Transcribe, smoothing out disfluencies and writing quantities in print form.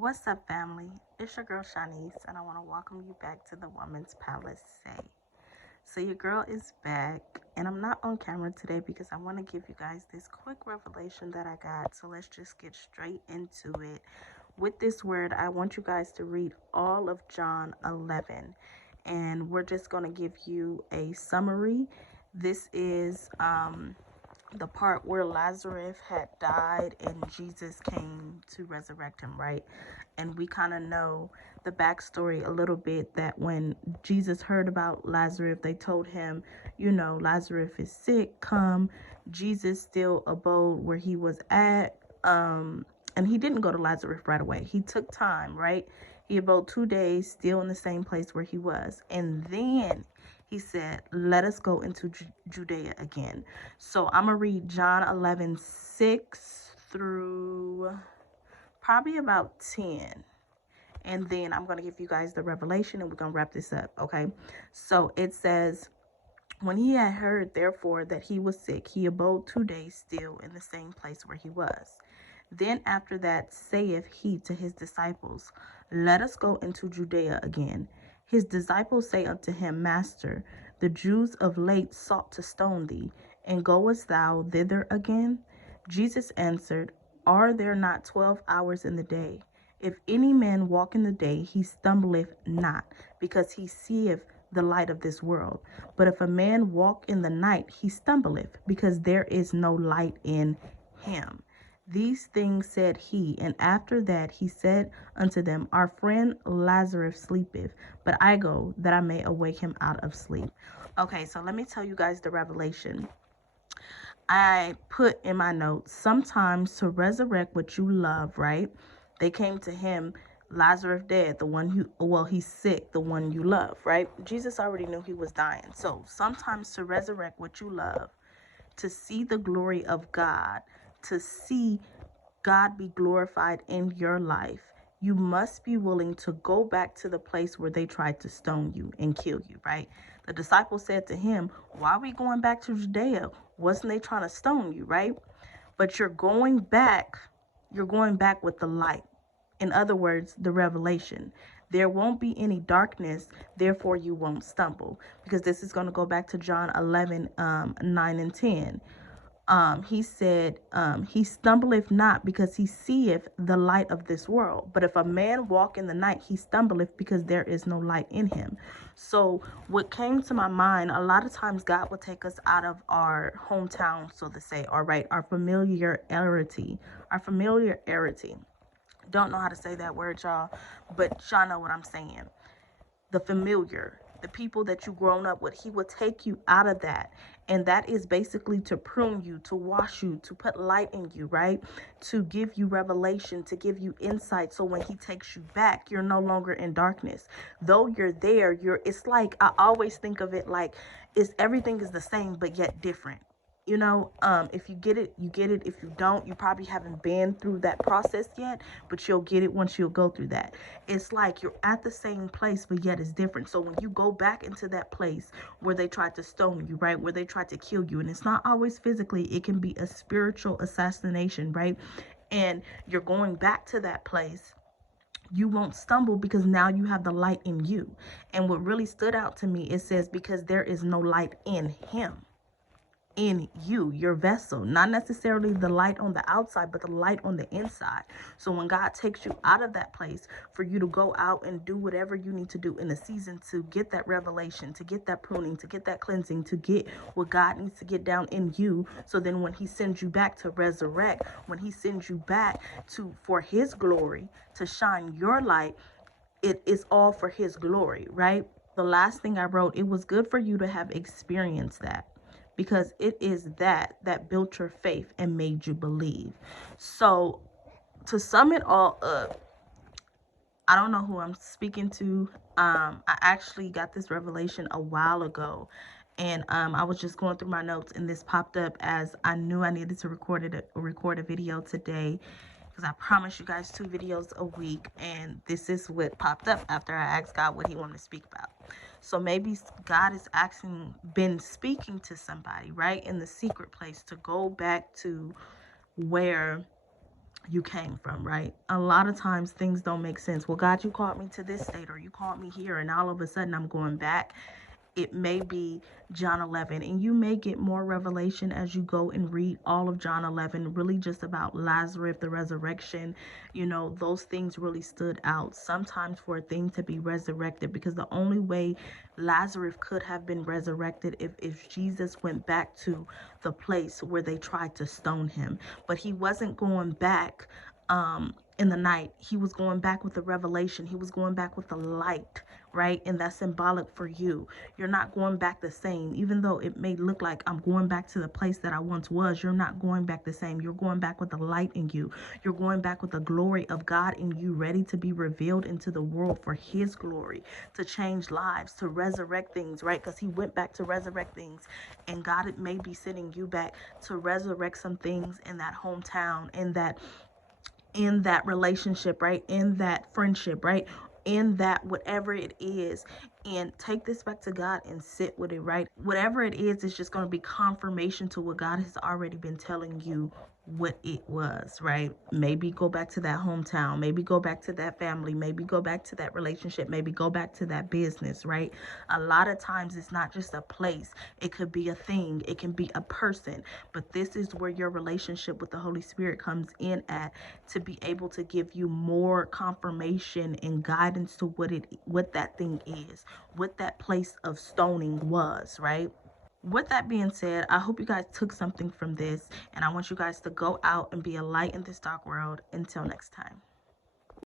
What's up, family? It's your girl Shanice, and I want to welcome you back to the Woman's Palace. So your girl is back, and I'm not on camera today because I want to give you guys this quick revelation that I got. So let's just get straight into it. With this word, I want you guys to read all of John 11, and we're just going to give you a summary. This is the part where Lazarus had died and Jesus came to resurrect him, right? And we kind of know the backstory a little bit, that when Jesus heard about Lazarus, they told him, Lazarus is sick, come. Jesus still abode where he was at. And he didn't go to Lazarus right away. He took time, right? He abode 2 days still in the same place where he was. And then he said, let us go into Judea again. So I'm going to read John 11:6 through probably about 10. And then I'm going to give you guys the revelation and we're going to wrap this up, okay? So it says, when he had heard, therefore, that he was sick, he abode 2 days still in the same place where he was. Then after that saith he to his disciples, let us go into Judea again. His disciples say unto him, Master, the Jews of late sought to stone thee, and goest thou thither again? Jesus answered, Are there not 12 hours in the day? If any man walk in the day, he stumbleth not, because he seeth the light of this world. But if a man walk in the night, he stumbleth, because there is no light in him. These things said he, and after that he said unto them, Our friend Lazarus sleepeth, but I go that I may awake him out of sleep. Okay, so let me tell you guys the revelation. I put in my notes, sometimes to resurrect what you love, right? They came to him, Lazarus dead, the one he's sick, the one you love, right? Jesus already knew he was dying. So sometimes to resurrect what you love, to see the glory of God, to see God be glorified in your life, you must be willing to go back to the place where they tried to stone you and kill you, right? The disciples said to him, why are we going back to Judea? Wasn't they trying to stone you, right? But you're going back with the light. In other words, the revelation. There won't be any darkness, therefore you won't stumble. Because this is going to go back to John 11, 9 and 10. He said, he stumbleth not because he seeth the light of this world. But if a man walk in the night, he stumbleth because there is no light in him. So what came to my mind, a lot of times God will take us out of our hometown, so to say, all right, our familiarity. Don't know how to say that word, y'all, but y'all know what I'm saying. The familiar, the people that you grown up with, he will take you out of that. And that is basically to prune you, to wash you, to put light in you, right? To give you revelation, to give you insight. So when he takes you back, you're no longer in darkness. Though you're there, it's like, I always think of it like everything is the same, but yet different. If you get it, you get it. If you don't, you probably haven't been through that process yet, but you'll get it once you'll go through that. It's like you're at the same place, but yet it's different. So when you go back into that place where they tried to stone you, right, where they tried to kill you, and it's not always physically, it can be a spiritual assassination, right? And you're going back to that place, you won't stumble because now you have the light in you. And what really stood out to me, it says, because there is no light in him. In you, your vessel, not necessarily the light on the outside, but the light on the inside. So when God takes you out of that place for you to go out and do whatever you need to do in the season to get that revelation, to get that pruning, to get that cleansing, to get what God needs to get down in you. So then when he sends you back to resurrect, when he sends you back for his glory, to shine your light, it is all for his glory, right? The last thing I wrote, it was good for you to have experienced that, because it is that built your faith and made you believe. So to sum it all up, I don't know who I'm speaking to. I actually got this revelation a while ago, and I was just going through my notes, and this popped up as I knew I needed to record a video today, because I promised you guys 2 videos a week, and this is what popped up after I asked God what he wanted to speak about. So maybe God is been speaking to somebody, right, in the secret place, to go back to where you came from, right? A lot of times things don't make sense. Well, God, you called me to this state, or you called me here, and all of a sudden I'm going back. It may be John 11, and you may get more revelation as you go and read all of John 11, really just about Lazarus, the resurrection. You know, those things really stood out sometimes for a thing to be resurrected, because the only way Lazarus could have been resurrected if Jesus went back to the place where they tried to stone him. But he wasn't going back in the night. He was going back with the revelation. He was going back with the light, right? And that's symbolic for you. You're not going back the same. Even though it may look like I'm going back to the place that I once was, you're not going back the same. You're going back with the light in you. You're going back with the glory of God in you, ready to be revealed into the world for his glory, to change lives, to resurrect things, right? Because he went back to resurrect things. And God may be sending you back to resurrect some things in that hometown, in that relationship, right? In that friendship, right? In that whatever it is. And take this back to God and sit with it, right? Whatever it is, it's just going to be confirmation to what God has already been telling you what it was, right? Maybe go back to that hometown, maybe go back to that family, maybe go back to that relationship, maybe go back to that business, right? A lot of times it's not just a place, it could be a thing, it can be a person, but this is where your relationship with the Holy Spirit comes in at, to be able to give you more confirmation and guidance to what that thing is, what that place of stoning was, right? With that being said, I hope you guys took something from this, and I want you guys to go out and be a light in this dark world. Until next time.